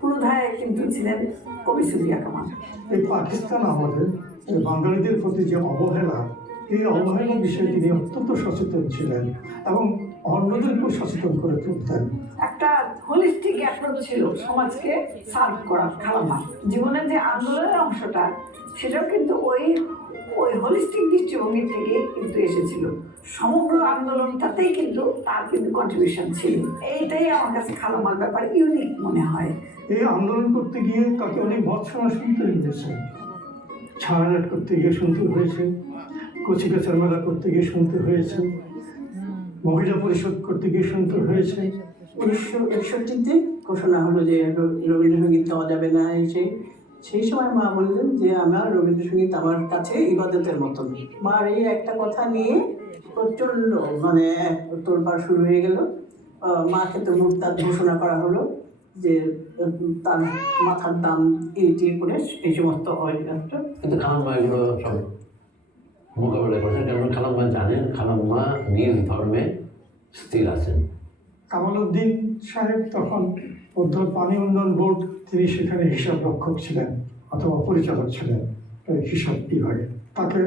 পুরোধায় কিন্তু ছিলেন কবি সুফিয়া কামাল। এই পাকিস্তান আমাদের বাঙালিদের প্রতি যে অবহেলা, এই অবহেলার বিষয়ে তিনি অত্যন্ত সচেতন ছিলেন এবং অন্যদেরকেও সচেতন করে তুলতেন। একটা হোলিস্টিক অ্যাপ্রোচ ছিল সমাজকে সার্ভ করার। খালাম্মার জীবনের যে আন্দোলনের অংশটা, সেটাও কিন্তু ওই হোলিস্টিক দৃষ্টিভঙ্গি থেকে কিন্তু এসেছিল। সমগ্র আন্দোলনটাতেই কিন্তু তার কিন্তু কন্ট্রিবিউশন ছিল। এইটাই আমার কাছে খালাম্মার ব্যাপার ইউনিক মনে হয়। এই আন্দোলন করতে গিয়ে তাকে অনেক ভৎসনা শুনতে হয়েছে, ছাড়ানাট করতে গিয়ে শুনতে হয়েছে, কচিকাচার মেলা করতে গিয়ে শুনতে হয়েছে, মহিলা পরিষদ করতে গিয়ে শুনতে হয়েছে। 1961-তে ঘোষণা হলো যে রবীন্দ্রসঙ্গীত গাওয়া যাবে না। সেই সময় মা বললেন যে আমার রবীন্দ্রসঙ্গীত আমার কাছে ইবাদতের মতন। মার এই একটা কথা নিয়ে প্রচণ্ড তোলপাড় শুরু হয়ে গেল। মাকে তো মুরতাদ ঘোষণা করা হলো, যে তার মাথার দাম ইয়ে করে এই সমস্ত হয়। কিন্তু খালাম্মা এগুলো সব মোকাবেলা করেছেন, কারণ খালাম্মা জানেন খালাম্মা নিজ ধর্মে স্থির আছেন। কামাল উদ্দিন সাহেব তখন উত্তর পানি উন্নয়ন বোর্ড, তিনি সেখানে হিসাব রক্ষক ছিলেন অথবা পরিচালক ছিলেন হিসাব বিভাগে। তাকে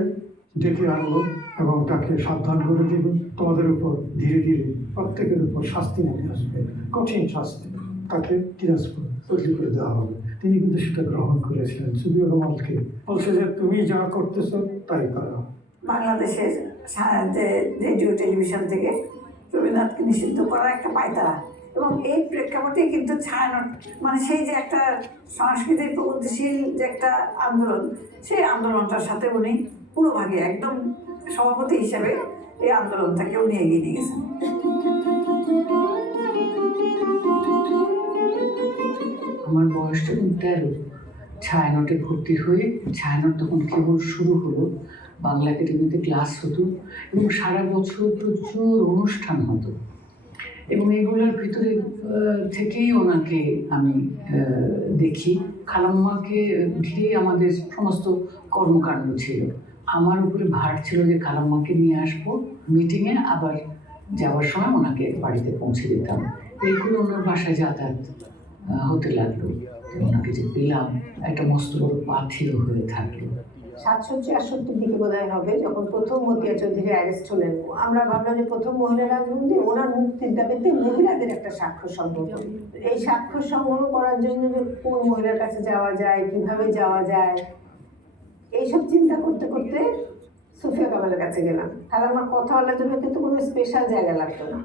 ডেকে আনলো এবং তাকে সাবধান করে দিল, তোমাদের উপর ধীরে ধীরে প্রত্যেকের উপর শাস্তি নেমে আসবে, কঠিন শাস্তি। তাকে দিনাজপুর বদলি করে দেওয়া হবে। তিনি কিন্তু সেটা গ্রহণ করেছিলেন। সুফিয়া কামালকে বলছে যে তুমি যা করতেছ তাই করো। বাংলাদেশের রেডিও টেলিভিশন থেকে রবীন্দ্রনাথকে নিষিদ্ধ করার একটা পায়তারা, এবং এই প্রেক্ষাপটে কিন্তু ছায়ানট সেই যে একটা সংস্কৃতির প্রগতিশীল যে একটা আন্দোলন, সেই আন্দোলনটার সাথে উনি পুরোভাগে একদম সভাপতি হিসেবে এই আন্দোলনটাকে উনি এগিয়ে নিয়ে গেছেন। আমার বয়স তখন 13, ছায়ানটে ভর্তি হয়ে ছায়ানট তখন কেবল শুরু হলো, বাংলা একাডেমিতে ক্লাস হতো এবং সারা বছর প্রচুর অনুষ্ঠান হতো, এবং এগুলোর ভিতরে থেকেই ওনাকে আমি দেখি। খালাম্মাকে ঘিরেই আমাদের সমস্ত কর্মকাণ্ড ছিল। আমার উপরে ভার ছিল যে খালাম্মাকে নিয়ে আসবো মিটিংয়ে, আবার যাওয়ার সময় ওনাকে বাড়িতে পৌঁছে দিতাম। এইগুলো ওনার বাসায় যাতায়াত হতে লাগলো। ওনাকে যে পেলাম, একটা মস্ত বড় পাথেয় হয়ে থাকলো। 67-68 দিকে বোধহয় হবে, যখন প্রথম মতিয়া চৌধুরী অ্যারেস্ট হলেন। আমরা ভাবলাম যে প্রথম মহিলা রাজবন্দী, ওনার মুক্তির দাবিতে মহিলাদের একটা স্বাক্ষর সংগ্রহ করি। এই স্বাক্ষর সংগ্রহ করার জন্য যে কোন মহিলার কাছে যাওয়া যায়, কিভাবে যাওয়া যায়, এইসব চিন্তা করতে করতে সুফিয়া কামালের কাছে গেলাম। খালাম্মার কথা বলার জন্য কিন্তু কোনো স্পেশাল জায়গা লাগতো না।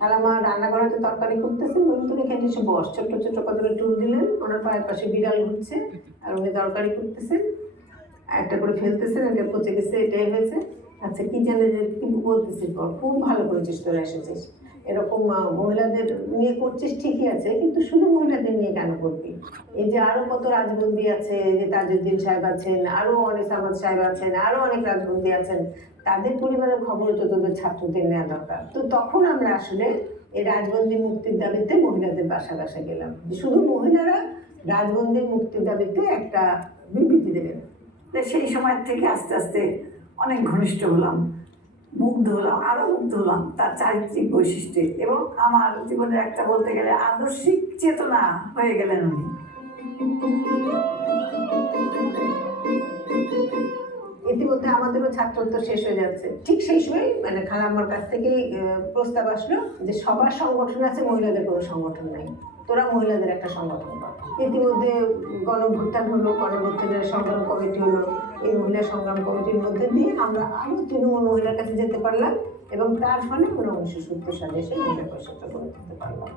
খালাম্মা রান্নাঘরেতে তরকারি করতেছেন, উনি তো এখানে এসে বস, ছোট্ট ছোট্ট কতগুলো টুল দিলেন, ওনার পায়ের পাশে বিড়াল ঘুরছে আর উনি তরকারি করতেছেন, একটা করে ফেলতেছেন, এটা পচে গেছে, এটাই হয়েছে, আচ্ছা কি জানে যে কি বলতেছিস, খুব ভালো করেছিস, তোরা এসেছিস, এরকম মহিলাদের নিয়ে করছিস ঠিকই আছে, কিন্তু শুধু মহিলাদের নিয়ে কেন করবি? এই যে আরো কত রাজবন্দী আছে, যে তাজউদ্দিন সাহেব আছেন, আরো অনেক আহমদ সাহেব আছেন, আরো অনেক রাজবন্দী আছেন, তাদের পরিবারের খবর তো তোদের ছাত্রদের নেওয়া দরকার। তো তখন আমরা আসলে এই রাজবন্দী মুক্তির দাবিতে মহিলাদের বাসা বাসা গেলাম, শুধু মহিলারা রাজবন্দির মুক্তির দাবিতে একটা বিবৃতি দেবেন। সেই সময় থেকে আস্তে আস্তে অনেক ঘনিষ্ঠ হলাম, মুগ্ধ হলাম, আরো মুগ্ধ হলাম তার চারিত্রিক বৈশিষ্ট্যে, এবং আমার জীবনের একটা বলতে গেলে আদর্শিক চেতনা হয়ে গেলেন উনি। ইতিমধ্যে আমাদেরও ছাত্রত্ব শেষ হয়ে যাচ্ছে, ঠিক সেই সময় খালাম্মার কাছ থেকেই প্রস্তাব আসলো যে সবার সংগঠন আছে, মহিলাদের কোনো সংগঠন নাই, তোরা মহিলাদের একটা সংগঠন কর। ইতিমধ্যে গণভ্যুত্থান হলো, গণভ্যুত্থানের সংগ্রাম কমিটি হলো। এই মহিলা সংগ্রাম কমিটির মধ্যে দিয়ে আমরা আরও তৃণমূল মহিলার কাছে যেতে পারলাম, এবং তার ফলে আমরা 1970 সালে এসে মহিলা পরিষদটা গড়ে তুলতে পারলাম।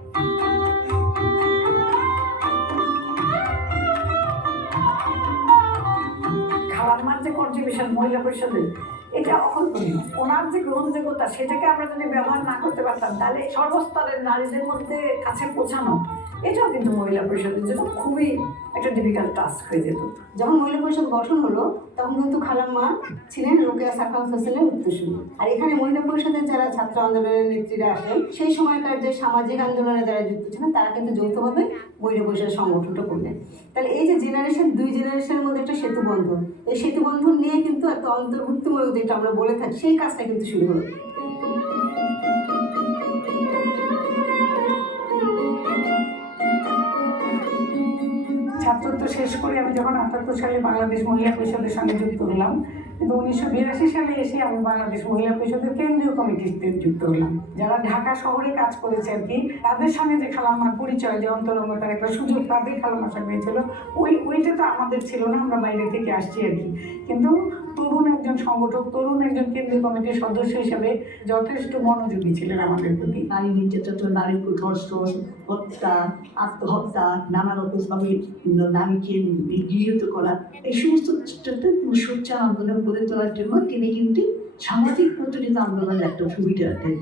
খালাম্মার যে কন্ট্রিবিউশন মহিলা পরিষদের, এটা অকল্পনীয়। ওনার যে গ্রহণযোগ্যতা, সেটাকে আমরা যদি ব্যবহার না করতে পারতাম, তাহলে সর্বস্তরের নারীদের মধ্যে কাছে পৌঁছানো, এটাও কিন্তু মহিলা পরিষদের জন্য খুবই একটা ডিফিকাল্ট টাস্ক হয়ে যেত। যখন মহিলা পরিষদ গঠন হলো, তখন কিন্তু খালাম্মা ছিলেন রোকেয়া সাখাওয়াত হোসেনের উত্তরসূরি। আর এখানে মহিলা পরিষদের যারা ছাত্র আন্দোলনের নেত্রীরা আসেন, সেই সময়কার যে সামাজিক আন্দোলনে যারা যুক্ত ছিলেন, তারা কিন্তু যৌথভাবে মহিলা পরিষদের সংগঠনটা করলেন। তাহলে এই যে জেনারেশন, দুই জেনারেশনের মধ্যে একটা সেতু বন্ধন, এই সেতু বন্ধন নিয়ে কিন্তু একটা অন্তর্ভুক্তমূলক যেটা আমরা বলে থাকি, সেই কাজটা কিন্তু শুরু হলো। আপাতত শেষ করে আমি যখন 78 সালে বাংলাদেশ মহিলা পরিষদের সঙ্গে যুক্ত হলাম, কিন্তু 1982 সালে এসে আমি বাংলাদেশ মহিলা পরিষদের কেন্দ্রীয় কমিটিতে যুক্ত হলাম। যারা ঢাকা শহরে কাজ করেছে আর কি, তাদের সঙ্গে যে খালাম্মার পরিচয়, যে অন্তরঙ্গতার একটা সুযোগ তাদের খালাম্মার সঙ্গে হয়েছিল, ওইটা তো আমাদের ছিল না, আমরা বাইরে থেকে আসছি আর কি। কিন্তু তরুণ একজন সংগঠক, তরুণ একজন কেন্দ্রীয় কমিটির সদস্য হিসেবে যথেষ্ট মনোযোগী ছিলেন আমাদের প্রতি। নারী নির্যাতন, নারী ধর্ষণ, হত্যা, আত্মহত্যা, নানা রকমভাবে নারীকে নিগৃহীত করা, এই সমস্ত সোচ্চার আন্দোলন গড়ে তোলার জন্য তিনি কিন্তু সামাজিক প্রচলিত আন্দোলনের একটা ভূমিকা রাখেন।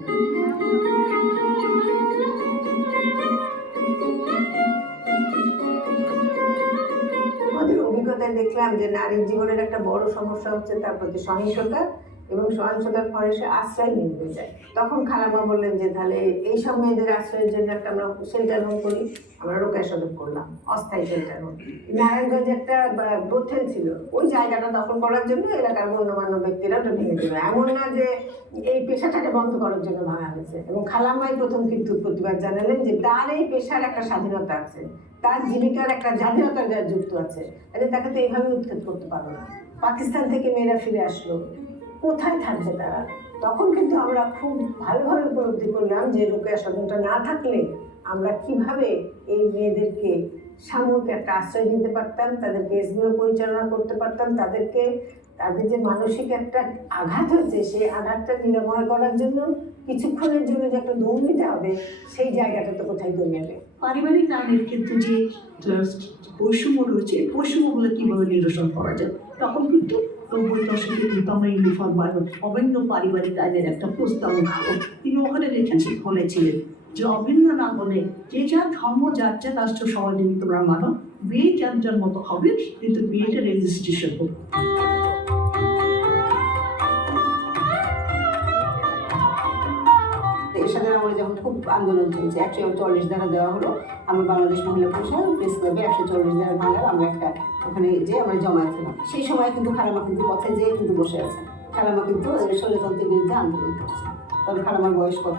আমাদের অভিজ্ঞতায় দেখলাম যে নারীর জীবনের একটা বড় সমস্যা হচ্ছে তার প্রতি সহিংসতা, এবং সহিংসতার ফলে সে আশ্রয় নিতে যায়। তখন খালাম্মা বললেন যে তাহলে এই সব মেয়েদের আশ্রয়ের জন্য একটা আমরা শেল্টার হোম করি। আমরা রোকেয়া সদর করলাম অস্থায়ী শেল্টার হোম। নারায়ণগঞ্জে একটা ব্রথেল ছিল, ওই জায়গাটা দখল করার জন্য এলাকার গণ্যমান্য ব্যক্তিরা ওটা ভেঙে দিল। এমন না যে এই পেশাটাকে বন্ধ করার জন্য ভাঙা হয়েছে। এবং খালাম্মাই প্রথম কিন্তু প্রতিবাদ জানালেন যে তার এই পেশার একটা স্বাধীনতা আছে, তার জীবিকার একটা স্বাধীনতা যুক্ত আছে, তাকে তো এইভাবে উৎখাত করতে পারো না। পাকিস্তান থেকে মেয়েরা ফিরে আসলো, কোথায় থাকবে তারা? তখন কিন্তু আমরা খুব ভালোভাবে উপলব্ধি করলাম যে রোকেয়া সদনটা না থাকলে আমরা কিভাবে এই মেয়েদেরকে সাময়িক একটা আশ্রয় দিতে পারতাম, তাদের কেসগুলো পরিচালনা করতে পারতাম, তাদের যে মানসিক একটা আঘাত হচ্ছে সেই আঘাতটা নিরাময় করার জন্য কিছুক্ষণের জন্য যে একটা দৌড় নিতে হবে, সেই জায়গাটা তো কোথায় দৌড়াবে। পারিবারিক নারীর ক্ষেত্রে যে বৈষম্য রয়েছে, বৈষম্যগুলো কিভাবে নিরসন করা যায়, তখন কিন্তু 90 দশকে কিন্তু আমরা ইউনিফর্ম বা অভিন্ন পারিবারিক আইনের একটা প্রস্তাবনা তিনি ওখানে বলেছিলেন যে অভিন্ন না বলে যে যার ধর্ম যার যার রাষ্ট্র সমাজে তোমরা মানো, বিয়ে যার যার মতো হবে, কিন্তু বিয়েটা রেজিস্ট্রেশন হোক। এরশাদের আমলে যখন খুব আন্দোলন চলছে, 144 ধারা দেওয়া হলো, আমরা বাংলাদেশ মহিলা পরিষদ প্রেস ক্লাবে 144 ধারা ভাঙার আমরা একটা ওখানে যে আমরা জমায়েত হলাম। সেই সময় কিন্তু খালাম্মা কিন্তু পথে যেয়ে কিন্তু বসে আছে। খালাম্মা কিন্তু স্বৈরতন্ত্রের বিরুদ্ধে আন্দোলন করছে। তবে খালাম্মার বয়স কত?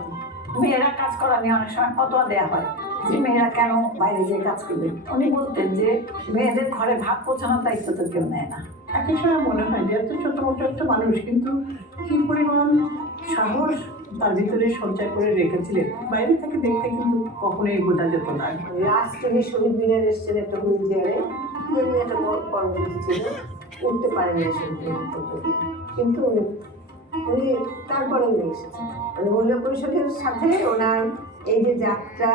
মেয়েরা কাজ করা নিয়ে অনেক সময় ফতোয়া দেওয়া হয় যে মেয়েরা কেন বাইরে যেয়ে কাজ করবে। উনি বলতেন যে মেয়েদের ঘরে ভাত পৌঁছানোর দায়িত্ব তো কেউ নেয় না। একই সময় মনে হয় যে এত ছোট মোটো একটা মানুষ কিন্তু কি পরিমাণ সাহস তার ভিতরে সঞ্চয় করে রেখেছিলেন, বাইরে থেকে দেখতে কিন্তু কখনোই বোঝা যেত না। লাস্ট উনি শহীদ মিনার এসেছেন একটা হুইল চেয়ারে, একটা কর্মসূচি ছিল, উঠতে পারেন না শহীদ মিনার, কিন্তু উনি তারপরে উনি এসেছেন। মানে মহিলা পরিষদের সাথে ওনার এই যে যাত্রা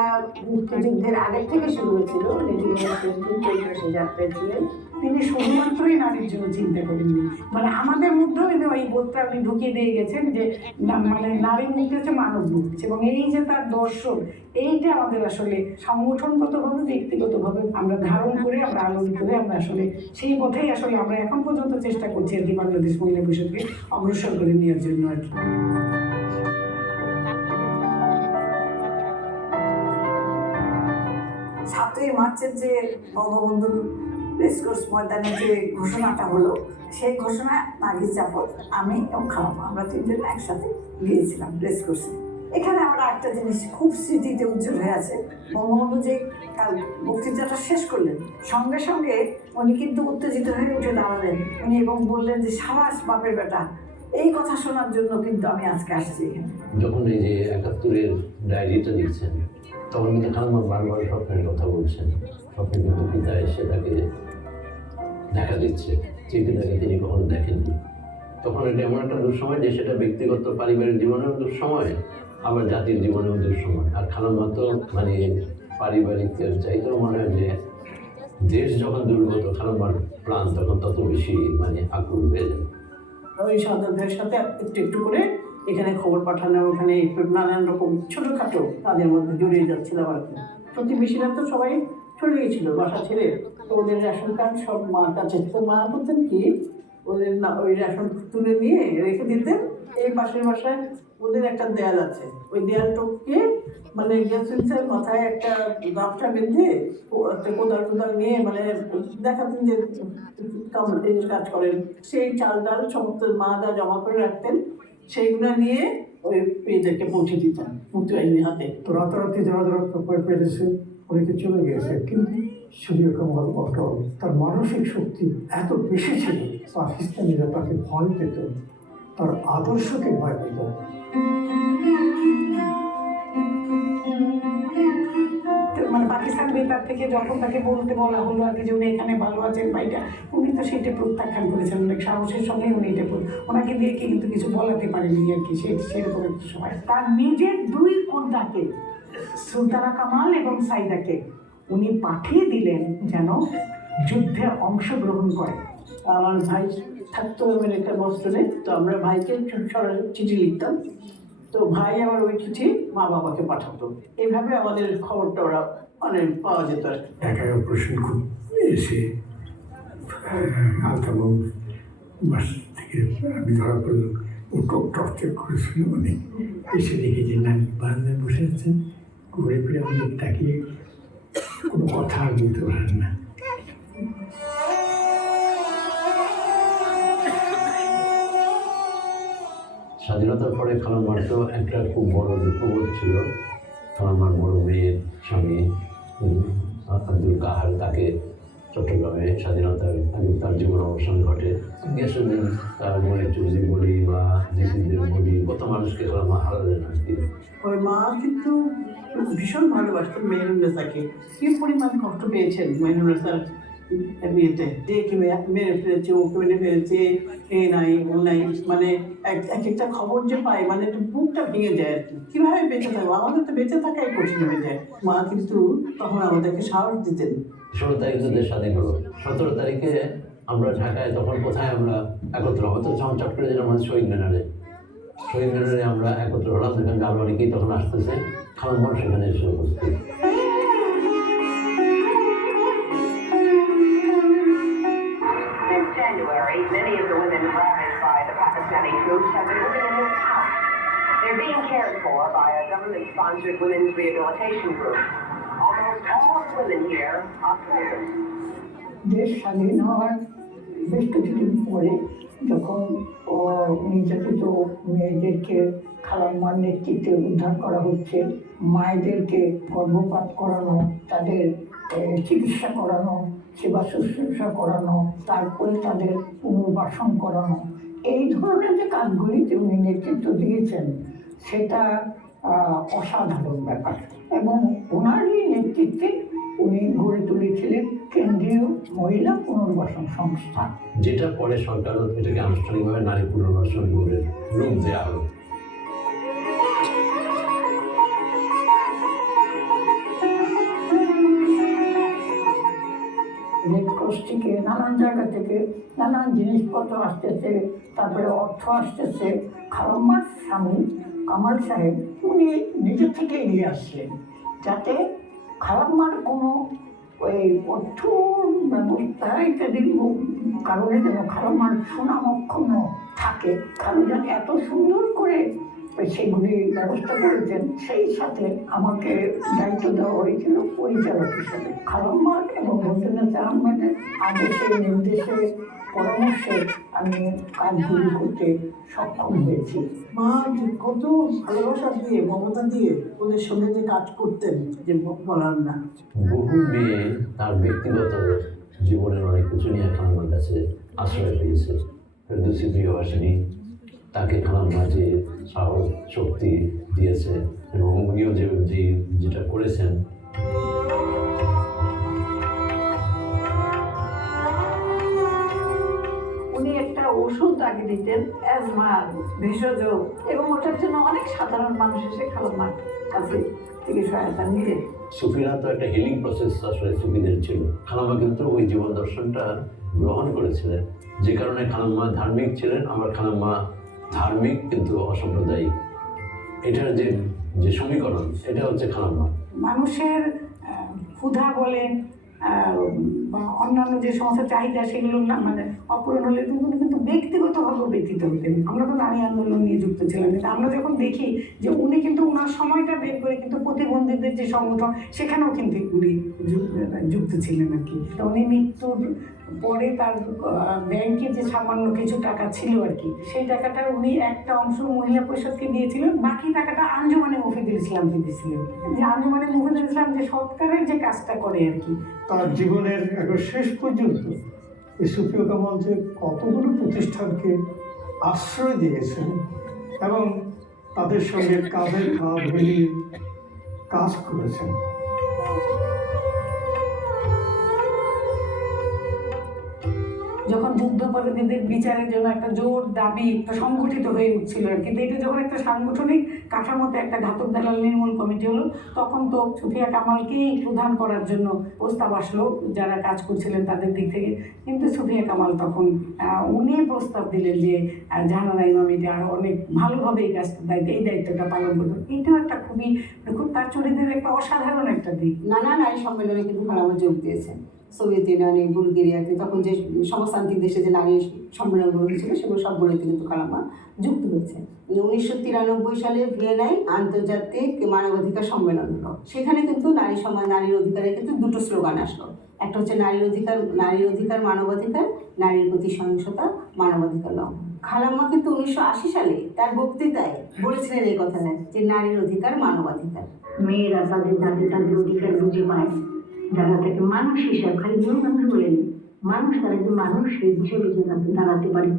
মুক্তিযুদ্ধের আগের থেকে শুরু হয়েছিল, সেই যাত্রায় ছিলেন। তিনি শুধুমাত্রই নারীর জন্য চিন্তা করেননি, মানে আমাদের মধ্যেও এই বোধটা আপনি ঢুকিয়ে দিয়ে গেছেন যে মানে নারীর মুক্তি হচ্ছে মানব মুক্তি, এবং এই যে তার দর্শন, এইটা আমাদের আসলে সংগঠনগতভাবে ব্যক্তিগতভাবে আমরা ধারণ করে আমরা আলোকিত হয়ে আমরা আসলে সেই পথেই আসলে আমরা এখন পর্যন্ত চেষ্টা করছি আর কি, বাংলাদেশ মহিলা পরিষদকে অগ্রসর করে নেওয়ার জন্য আর কি। 7ই মার্চের যে বঙ্গবন্ধুর রেসকোর্স ময়দানে যে ঘোষণাটা হলো, সেই ঘোষণা নার্গিস জাফর, আমি এবং খালাম্মা আমরা তিনজন একসাথে গিয়েছিলাম রেসকোর্সে। এখানে আমরা একটা জিনিস খুব স্মৃতিতে উজ্জ্বল হয়ে আছে, বঙ্গবন্ধু যে তার বক্তৃতাটা শেষ করলেন, সঙ্গে সঙ্গে উনি কিন্তু উত্তেজিত হয়ে উঠে দাঁড়ালেন উনি এবং বললেন যে সাবাস বাপের বেটা, এই কথা শোনার জন্য কিন্তু আমি আজকে আসছি এখানে। যখন এই যে 71-এর ডায়েরিটা লিখছেন, তখন কিন্তু খালাম্মা বারবার স্বপ্নের কথা বলছেন। স্বপ্নে কিন্তু পিতা এসে তাকে দেখা দিচ্ছে, যে পিতাকে তিনি কখনো দেখেননি। তখন এটা এমন একটা দুঃসময় যে সেটা ব্যক্তিগত পারিবারিক জীবনেও দুঃসময়, আবার জাতির জীবনেও দুঃসময়। আর খালাম্মা তো মানে পারিবারিকের চাইতেও মনে হয় যে দেশ যখন দুর্গত, খালাম্মার প্রাণ তখন তত বেশি মানে আকুল হয়ে যায়। ওই সদস্যদের সাথে একটু একটু করে এখানে খবর পাঠানো, ওখানে নানান রকম ছোটোখাটো কাজের মধ্যে জড়িয়ে যাচ্ছিলাম আর কি। প্রতিবেশীরা তো সবাই চলে গিয়েছিল বাসা ছেড়ে, তো ওদের রেশন কার্ড সব মার কাছে। তো মা বলতেন কি, ওদের না ওই রেশন তুলে নিয়ে রেখে দিতেন। এই পাশের বাসায় ওদের একটা দেয়াল আছে, ওই দেয়ালটাকে মানে গ্যাসের মাথায় একটা গামছা বেঁধে একটা কোদাল নিয়ে মানে দেখাতেন যে কাজ করেন। সেই চাল ডাল সমস্ত মাদা জমা করে রাখতেন, সেইগুলো নিয়ে ওই পেয়েদেরকে পৌঁছে দিতেন মুক্তিবাহিনীর হাতে। তো রাতারাতি যারা যারা পেয়েছে অনেকে চলে গেছে, কিন্তু শরীয় কামাল অটল, তার মানসিক শক্তি এত বেশি ছিল, পাকিস্তানিরা তাকে ভয় পেত, তার আদর্শকে ভয় পেত। মানে পাকিস্তান বেতার থেকে যখন তাকে বলতে বলা হলো আর কি যে উনি এখানে ভালো আছেন বাইটা, উনি তো সেটা প্রত্যাখ্যান করেছেন অনেক সাহসের সঙ্গে। উনি এটা ওনাকে দিয়ে কিন্তু কিছু বলাতে পারেনি আর কি, সেরকম একটা সময়। তার নিজের দুই কন্যাকে, সুলতানা কামাল এবং সাইদাকে, উনি পাঠিয়ে দিলেন যেন যুদ্ধে অংশগ্রহণ করে। আমার ভাই থাকতো আমেরিকার বস্টনে, তো আমরা ভাইকে চিঠি লিখতাম, তো ভাই আবার ওই চিঠি মা বাবাকে পাঠাতো। এইভাবে আমাদের খবরটা ওরা মানে পাওয়া যেত আর কি। ঢাকায় অপারেশন খুব এসে আলতাবাবু বাস থেকে আমি ধরা পড়লাম, ও টর্চার করেছিল অনেক। এসে দেখি যে না বারান্দায় বসে আছেন, ঘুরে ফিরে আমাদের তাকিয়ে কোনো কথা আর বলতে পারেন না। স্বাধীনতার পরে খালাম্মার তো একটা খুব বড় দুঃখবোধ ছিল। খালাম্মার বড় মেয়ের স্বামী আব্দুল কাহার, তাকে চট্টগ্রামে স্বাধীনতার আগে তার জীবন অবসান ঘটে। গেছিলেন তার বোনের চৌধুরী বলি বা জিসিদের বলি, কত মানুষকে খালাম্মা হারালেন আর কি। ওই মা কিন্তু ভীষণ ভালোবাসতেন মেহরুন্নেসাকে। কি পরিমাণ কষ্ট পেয়েছেন মেহরুন্নেসার বিয়েতে, যে কি মেরে ফেলেছে, ওকে মেরে ফেলেছে, এ নাই ও নাই, মানে এক একটা খবর যে পাই মানে একটু বুকটা ভেঙে যায় আর কি। কীভাবে বেঁচে থাকবো, আমাদের তো বেঁচে থাকাই কঠিন হয়ে যায়। মা কিন্তু তখন আমাদেরকে সাহস দিতেন। 16 তারিখ তো দেশ স্বাধীন হলো, 17 তারিখে আমরা ঢাকায় তখন কোথায় আমরা একত্র হতো, যখন চট করে যেলাম শহীদ মিনারে। শহীদ মিনারে আমরা একত্র হলাম, সেখানে আরো অনেকেই তখন আসতেছে, খালাম্মাও সেখানে এসে উপস্থিত। January, many of the women ravaged by the Pakistani troops have been living in this house. They're being cared for by a government-sponsored women's rehabilitation group. Almost all of the women here are prisoners. দেশ স্বাধীন হওয়ার বেশ কিছুদিন পরে যখন নির্যাতিত মেয়েদেরকে খালাম্মার নেতৃত্বে উদ্ধার করা হচ্ছে, মায়েদেরকে গর্ভপাত করানো, তাদের চিকিৎসা করানো, সেবা শুশ্রূষা করানো, তারপরে তাদের পুনর্বাসন করানো, এই ধরনের যে কাজগুলিতে উনি নেতৃত্ব দিয়েছেন সেটা অসাধারণ ব্যাপার। এবং ওনারই নেতৃত্বে উনি গড়ে তুলেছিলেন কেন্দ্রীয় মহিলা পুনর্বাসন সংস্থা, যেটা পরে সরকার এটাকে আনুষ্ঠানিকভাবে নারী পুনর্বাসন বোর্ডের রূপ দেওয়া হলো। রেড ক্রস থেকে নানান জায়গা থেকে নানান জিনিসপত্র আসতেছে, তারপরে অর্থ আসতেছে। খালাম্মার স্বামী কামাল সাহেব উনি নিজের থেকে এগিয়ে আসলেন যাতে খালাম্মার কোনো ওই অর্থ ব্যবস্থা ইত্যাদির কারণে যেন খালাম্মার সুনাম অক্ষুণ্ণ থাকে। খালুজান এত সুন্দর করে সেগুলি ব্যবস্থা করেছেন। সেই সাথে আমাকে দায়িত্ব দেওয়া হয়েছিল পরিচালক হিসেবে। খালাম্মার এবং বদরুন্নেসা আহমেদের আদেশে, নির্দেশে, পরামর্শে আমি কাজগুলি করতে সক্ষম হয়েছি। মা যে কত ভালোবাসা দিয়ে, মমতা দিয়ে ওদের সঙ্গে যে কাজ করতেন যে বলার না। বহু মেয়ে তার ব্যক্তিগত জীবনের অনেক কিছু নিয়ে খালাম্মার কাছে আশ্রয় পেয়েছে। ফেরদৌসী প্রিয়বাসিনী, তাকে খালাম্মা যে সাহস শক্তি দিয়েছে এবং উনিও যেটা করেছেন। উনি একটা ওষুধ আগে দিতেন, অ্যাজমার, ভেষজ, এবং ওটার জন্য অনেক সাধারণ মানুষ এসে খালাম্মার কাছে থেকে সহায়তা নিতেন। সুফিরা তো একটা হিলিং প্রসেস আসলে সুফিদের ছিল। খালাম্মা কিন্তু ওই জীবন দর্শনটা গ্রহণ করেছিলেন, যে কারণে খালাম্মা ধার্মিক ছিলেন। আবার খালাম্মা ধার্মিক কিন্তু অসাম্প্রদায়িক, এটার যে সমীকরণ, এটা হচ্ছে খালাম্মা। মানুষের ক্ষুধা বলেন বা অন্যান্য যে সমস্ত চাহিদা সেগুলো না মানে অপূরণ হলে কিন্তু ব্যক্তিগতভাবে ব্যতীত হতেন। আমরা তো নারী আন্দোলন নিয়ে যুক্ত ছিলাম, কিন্তু আমরা যখন দেখি যে উনি কিন্তু ওনার সময়টা বের করে কিন্তু প্রতিবন্ধীদের যে সংগঠন সেখানেও কিন্তু উনি যুক্ত ছিলেন আর কি। তো উনি মৃত্যুর পরে তার ব্যাংকে যে সামান্য কিছু টাকা ছিল আর কি, সেই টাকাটা উনি একটা অংশ মহিলা পরিষদকে দিয়েছিলেন, বাকি টাকাটা আঞ্জুমানে মফিদুল ইসলামকে দিয়েছিলেন। যে আঞ্জুমানে মফিদুল ইসলাম যে সৎকারের যে কাজটা করে আর কি। তার জীবনের একবার শেষ পর্যন্ত এই সুফিয়া কামাল যে কতগুলো প্রতিষ্ঠানকে আশ্রয় দিয়েছেন এবং তাদের সঙ্গে কাঁধে কাঁধ মিলিয়ে কাজ করেছেন। যখন যুদ্ধাপরাধীদের বিচারের জন্য একটা জোর দাবি সংগঠিত হয়ে উঠছিল আর কি, এটা যখন একটা সাংগঠনিক কাঠামোতে একটা ঘাতক দালাল নির্মূল কমিটি হলো, তখন তো সুফিয়া কামালকেই প্রধান করার জন্য প্রস্তাব আসলো যারা কাজ করছিলেন তাদের দিক থেকে। কিন্তু সুফিয়া কামাল তখন উনি প্রস্তাব দিলেন যে জাহানারা ইমাম এটা আরও অনেক ভালোভাবে এই দায়িত্বটা পালন করবেন। এটাও একটা খুব তার চরিত্রের একটা অসাধারণ একটা দিক। নানা নারী সম্মেলনে কিন্তু খালাম্মা যোগ দিয়েছেন। সোভিয়েত ইউনিয়নে, বুলগেরিয়াতে, তখন যে সমাজতান্ত্রিক দেশে যে নারী সম্মেলনগুলো হয়েছিল সেগুলো সবগুলোতে কিন্তু খালাম্মা যুক্ত হয়েছে। 1993 সালে ভিয়েনায় আন্তর্জাতিক মানবাধিকার সম্মেলন হলো। সেখানে কিন্তু নারীর অধিকারের কিন্তু দুটো স্লোগান আসলো। একটা হচ্ছে নারীর অধিকার মানবাধিকার, নারীর প্রতি সহিংসতা মানবাধিকার লঙ্ঘন। খালাম্মা কিন্তু 1980 সালে তার বক্তৃতায় বলেছিলেন এই কথাটা যে নারীর অধিকার মানবাধিকার। মেয়েরা তাদের তাদের অধিকার বুঝে পায়, যারা তাকে মানুষ হিসাবে, খালি মূল মানুষ বলেন, মানুষ, তারা যে মানুষ সেই হিসেবে দাঁড়াতে পারে।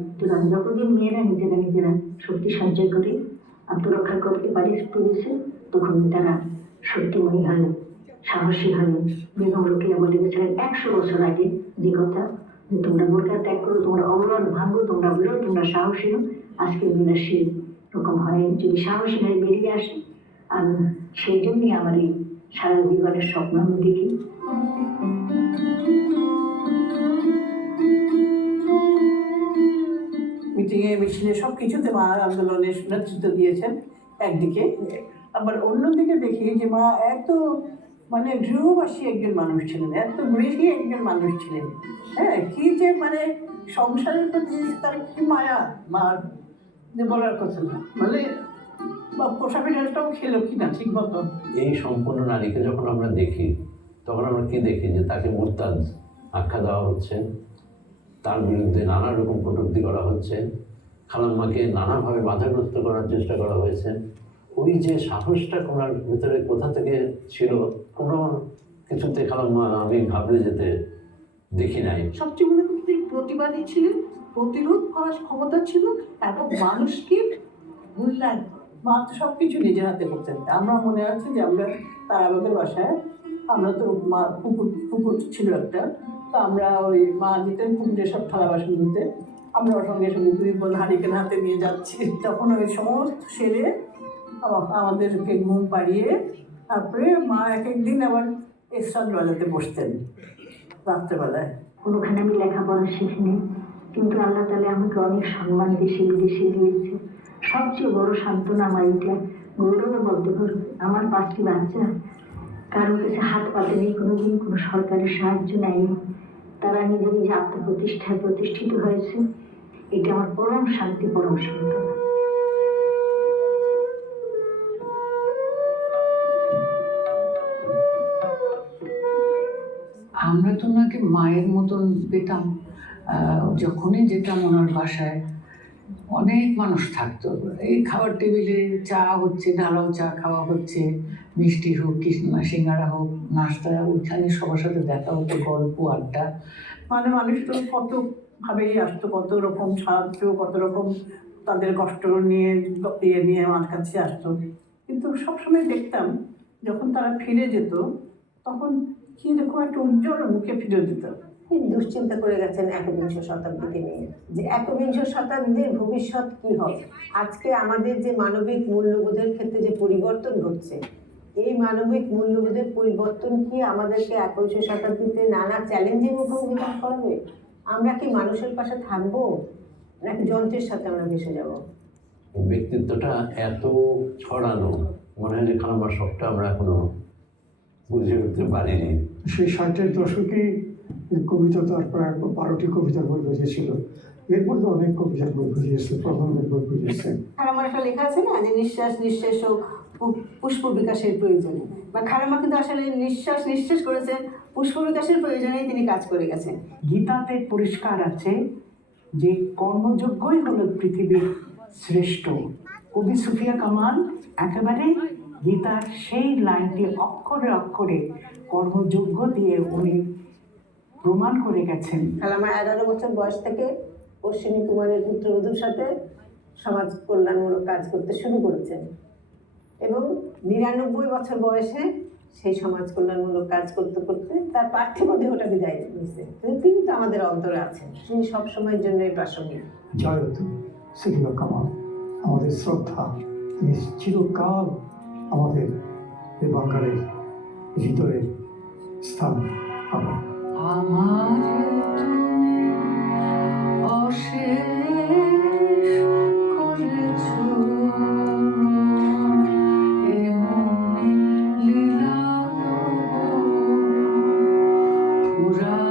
যতদিন মেয়েরা নিজেরা শক্তি সঞ্চয় করে আত্মরক্ষা করতে পারে পুলিশে, তখন তারা সত্যিময়ী হয়, সাহসী হয়। বেগম রোকেয়া বলে গেছিলেন 100 বছর আগে যে কথা, যে তোমরা বোরকা ত্যাগ করো, তোমরা অবরোধ ভাঙো, তোমরা বেরো, তোমরা সাহসী হো। আজকে মেয়েরা সেই রকম হয়, যদি সাহসী হয়ে বেরিয়ে আসে। আর সেই জন্যই আমার এই সারা জীবনের স্বপ্ন আমি দেখি। মিটিংয়ে, মিছিলে, সব কিছুতে মা আন্দোলনের নেতৃত্ব দিয়েছেন একদিকে। আবার অন্যদিকে দেখি যে মা এত গৃহবাসী একজন মানুষ ছিলেন, এত গৃহী একজন মানুষ ছিলেন। হ্যাঁ, কি যে সংসারের প্রতি তার কি মায়া, মার যে বলার কথা না। পোষা পিঠাটাও খেলো কিনা ঠিক মতো। এই সম্পূর্ণ নারীকে যখন আমরা দেখি, তখন আমরা কি দেখি যে তাকে মুরতাদ আখ্যা দেওয়া হচ্ছে, তার বিরুদ্ধে নানা রকম কটূক্তি করা হচ্ছে, খালাম্মাকে নানাভাবে বাধাগ্রস্ত করার চেষ্টা করা হয়েছে। ওই যে সাহসটা ওনার ভিতরে কোথা থেকে ছিল, কোনো কিছুতে খালাম্মা আমি ঘাবড়ে যেতে দেখি নাই। সবচেয়ে মনে করি তিনি প্রতিবাদী ছিলেন, প্রতিরোধ করার ক্ষমতা ছিল এবং মানুষকে মূল্যায়ন। মা তো সব কিছু নিজের হাতে করতেন। আমরা মনে আছে যে আমরা তারাবাগের বাসায়, আমরা তো মা পুকুর ছিল একটা, তো আমরা ওই মা যেতেন পুকুরে সব থালা বাসন ধুতে, আমরা ওর সঙ্গে 2 বোন হারিকেন হাতে নিয়ে যাচ্ছি। তখন ওই সমস্ত সেরে আমাদেরকে ঘুম পাড়িয়ে তারপরে মা এক দিন আবার এসরাত বাজাতে বসতেন রাত্রেবেলায়। কোনোখানে আমি লেখাপড়া শিখিনি, কিন্তু আল্লাহ তাআলা আমাকে অনেক সম্মান দেশে বিদেশে দিয়েছে। সবচেয়ে বড় সান্ত্বনা আমার এটা, গৌরবে বলতে পারবো, আমার 5টি বাচ্চা কারোর কাছে হাত পাতেনি, কোনোদিন কোনো সরকারের সাহায্য নেয়নি। তারা নিজে আত্মপ্রতিষ্ঠায় প্রতিষ্ঠিত হয়েছে। এটা আমার পরম শান্তি, পরম সান্ত্বনা। আমরা তো ওনাকে মায়ের মতন পেতাম। যখনই যেতাম ওনার বাসায় অনেক মানুষ থাকতো। এই খাবার টেবিলে চা হচ্ছে, ঢালাও চা খাওয়া হচ্ছে, মিষ্টি হোক, সিঙ্গারা হোক, নাস্তা, ওইখানে সবার সাথে দেখা হতো, গল্প, আড্ডা। মানুষ তো কতভাবেই আসতো, কত রকম সাহায্য, কত রকম তাদের কষ্ট নিয়ে নিয়ে আমার কাছে আসতো। কিন্তু সবসময় দেখতাম যখন তারা ফিরে যেত, তখন কি রকম একটা উজ্জ্বল মুখে ফিরে যেত। দুশ্চিন্তা করে গেছেন 21 শতাব্দীকে নিয়ে, যে 21 শতাব্দীর ভবিষ্যৎ কি হবে। আজকে আমাদের যে মানবিক মূল্যবোধের ক্ষেত্রে যে পরিবর্তন হচ্ছে, এই মানবিক মূল্যবোধের পরিবর্তন কি আমাদেরকে 21 শতাব্দীতে নানা চ্যালেঞ্জের মুখোমুখি করাবে? আমরা কি মানুষের পাশে থাকবো, নাকি যন্ত্রের সাথে আমরা ভেসে যাব? ব্যক্তিত্বটা এত ছড়ানো, মনে হয় যে খালাম্মার সবটা আমরা এখনো বুঝে উঠতে পারিনি। সেই 60-এর দশকে কবিতা তার প্রায় 12টি কবিতার বই বুঝিয়েছিল। এরপর তো অনেক কবিতার বই বুঝিয়েছে, প্রবন্ধের বই বুঝিয়েছে। আর আমার একটা লেখা আছে না যে নিঃশ্বাস নিঃশেষ পুষ্প বিকাশের প্রয়োজনে। বা খালাম্মা কিন্তু আসলে নিঃশ্বাস করেছেন, পুষ্প বিকাশের প্রয়োজনেই তিনি কাজ করে গেছেন। গীতাতে পরিষ্কার আছে যে কর্মযোগ্যই হলো পৃথিবীর শ্রেষ্ঠ। কবি সুফিয়া কামাল একেবারে গীতার সেই লাইনটি অক্ষরে অক্ষরে কর্মযোগ্য দিয়ে উনি প্রমাণ করে গেছেন। খালাম্মা 11 বছর বয়স থেকে অশ্বিনী কুমারের পুত্রবধূর সাথে সমাজ কল্যাণমূলক কাজ করতে শুরু করেছেন এবং 99 বছর বয়সে সেই সমাজ কল্যাণমূলক কাজ করতে করতে তার পার্থিব দেহটা বিদায় নিয়েছে। তিনি তো আমাদের অন্তরে আছেন, তিনি সবসময়ের জন্যই প্রাসঙ্গিক। জয়তু সুফিয়া কামাল, আমাদের শ্রদ্ধা, তিনি চিরকাল আমাদের এই বাঙালির হৃদয়ে স্থান পাবেন। আমার তুমি অশেষ করেছ এমন লীলা পুরা